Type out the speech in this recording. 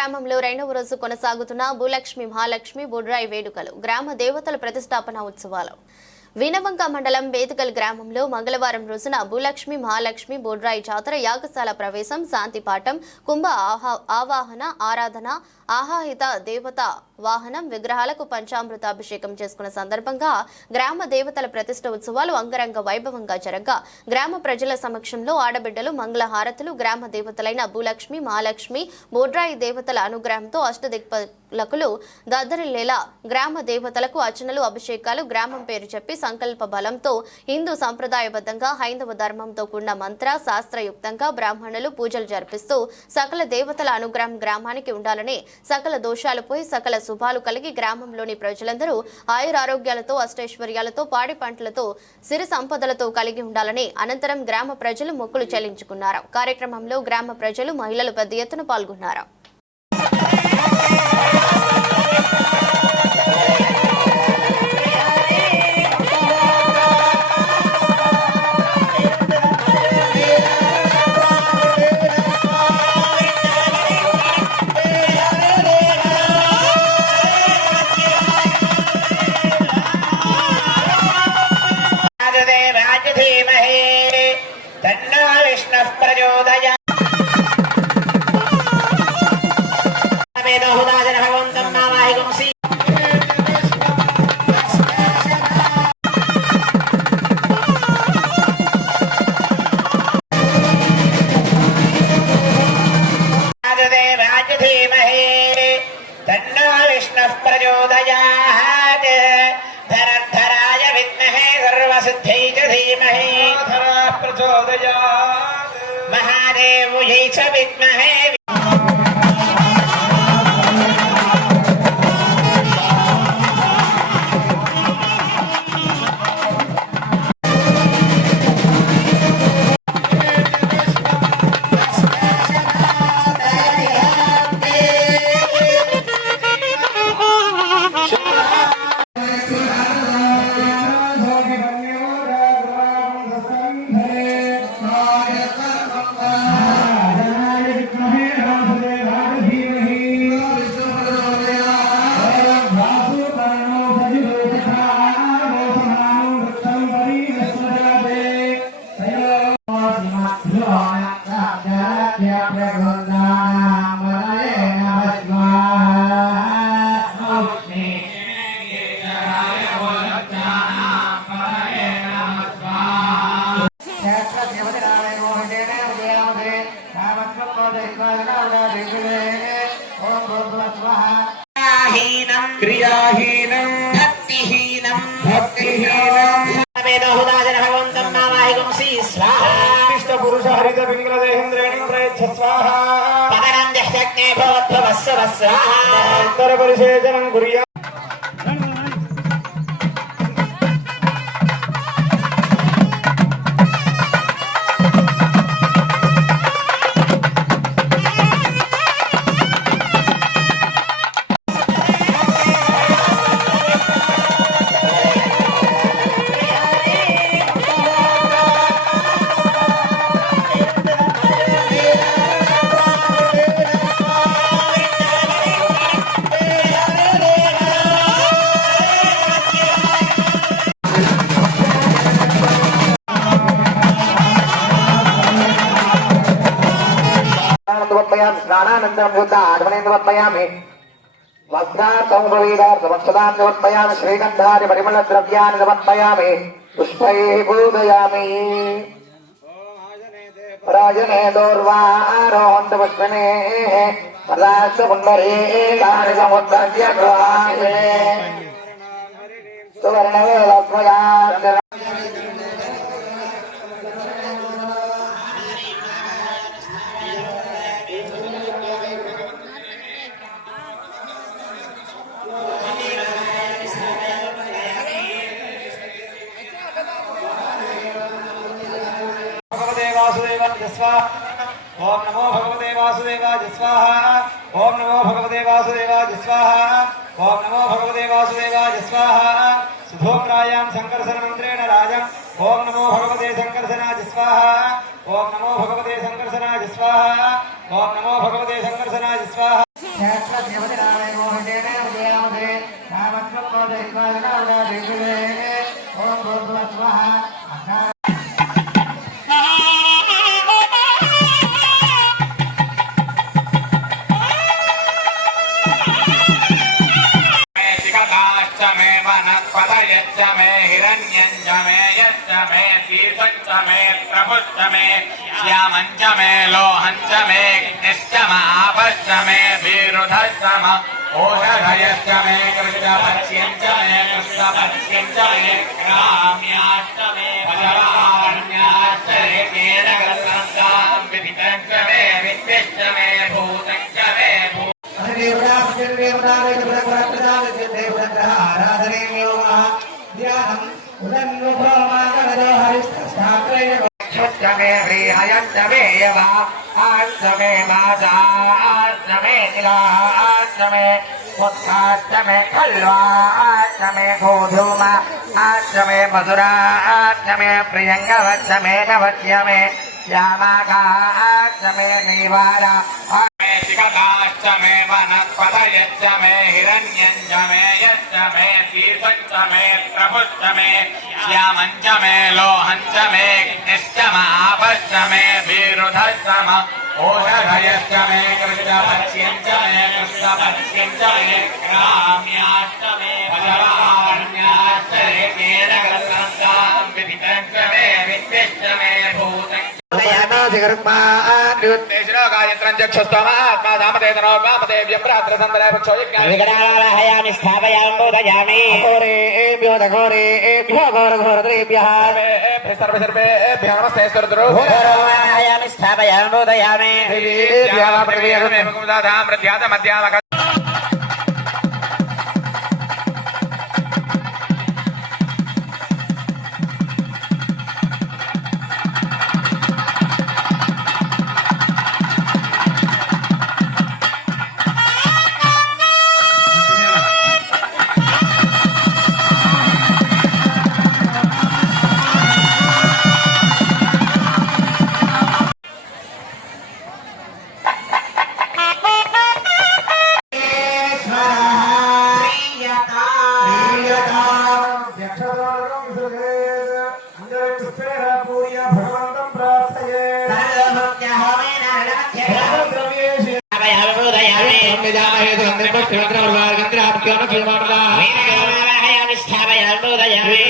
గ్రామంలో రెండవ రోజు కొనసాగుతున్న భూలక్ష్మి మహాలక్ష్మి బొడ్రాయి వేడుకలు గ్రామ దేవతల ప్రతిష్టాపన ఉత్సవాలు వీనవంక మండలం బేతకల్ గ్రామంలో మంగళవారం రోజున భూలక్ష్మి మహాలక్ష్మి బొడ్రాయి జాతర యాగశాల ప్రవేశం శాంతి పాఠం కుంభ ఆవాహన ఆరాధన ఆహాహిత దేవత వాహనం విగ్రహాలకు పంచామృత అభిషేకం చేసుకున్న సందర్భంగా గ్రామ దేవతల ప్రతిష్ఠ ఉత్సవాలు అంగరంగ వైభవంగా జరగగా గ్రామ ప్రజల సమక్షంలో ఆడబిడ్డలు మంగళహారతులు గ్రామ దేవతలైన భూలక్ష్మి మహాలక్ష్మి బొడ్రాయి దేవతల అనుగ్రహంతో అష్టదిక్పాలకులు దద్దరిల్లేలా గ్రామ దేవతలకు అర్చనలు అభిషేకాలు గ్రామం పేరు చెప్పి సంకల్ప బలంతో హిందూ సంప్రదాయబద్ధంగా హైందవ ధర్మంతో కూడిన మంత్ర శాస్త్రయుక్తంగా బ్రాహ్మణులు పూజలు జరిపిస్తూ సకల దేవతల అనుగ్రహం గ్రామానికి ఉండాలని సకల దోషాలు పోయి సకల శుభాలు కలిగి గ్రామంలోని ప్రజలందరూ ఆయురారోగ్యాలతో అష్టైశ్వర్యాలతో పాడి పంటలతో సిరి సంపదలతో కలిగి ఉండాలని అనంతరం గ్రామ ప్రజలు మొక్కులు చెల్లించుకున్నారు. కార్యక్రమంలో గ్రామ ప్రజలు మహిళలు పెద్ద ఎత్తున పాల్గొన్నారు. महादेव जय च विद्महे क्रियाहीनं भक्तिहीनं वेदहुदाजन भगवन्तं नामाहिकं श्री स्वाहा इष्टपुरुष हरित पिङ्गलदेहेन्द्रेणि प्रयच्छ स्वाहा पदनं दह्यग्ने भवद्भवस्व स्वाहा उत्तरपरिषेचनं कुर्यात् स्नानानन्तरं बुद्ध आगमनेन समर्पयामि वस्त्रार्थं प्रवीडार्थमक्षतां समर्पयामि श्रीगन्धानि परिमलद्रव्याणि समर्पयामि पुष्पैः पूजयामि राजने दोर्वारोहन्त पुष्पणे पदार्थपुण्डरे तानि समुद्रस्य गृहाणि सुवर्णवेदध्वजां ओम नमो भगवते वासुदेवाय स्वाहा ओम नमो भगवते वासुदेवाय स्वाहा ओम नमो भगवते वासुदेवाय स्वाहा सुधोम्रायां संकर्षण मंत्रेण राजं ओम नमो भगवते संकर्षणाय स्वाहा ओम नमो भगवते संकर्षणाय स्वाहा ओम नमो भगवते संकर्षणाय स्वाहा वनस्पतयच्च मे हिरण्यञ्च मे यच्च मे शीर्षञ्च मे प्रभुश्च मे श्यामञ्च मे लोहञ्च मे निश्च मापश्च मे विरुधश्च म ओषधयश्च मे कृष्णपक्ष्यञ्च मे कृष्णपक्ष्यञ्च मे ग्राम्याश्च मे भजवान्याश्च एकेन गन्धं विदितञ्च मे विद्यश्च मे भूतञ्च मे भूत मे ह्रीहयश्च मे यवा आश्च मे माता आश्च मे निला आश्च मे उत्थाश्च मे खल्वा आश्च मे गोधूमा आश्च मे मधुरा आश्च मे प्रियङ्गवच्च मे नवच्य मे श्यामाका आश्च मे नीवारा मे शिखताश्च मे वनस्पतयश्च मे हिरण्यञ्च मे यच्च मे शीर्षञ्च मे प्रभुश्च मे श्यामञ्च मे लोहञ्च मे निश्च मापश्च मे विरुधश्च म ओषधयश्च मे कृष्णपक्ष्यञ्च मे कृष्णपक्ष्यञ्च मे ग्राम्याश्च मे भजवान्याश्च एकेन गन्धं विदितञ्च मे विद्यश्च मे भूतञ्च विकटालहयामि स्थापयामि बोधयामि घोरवाहयामि स्थापयामि बोधयामि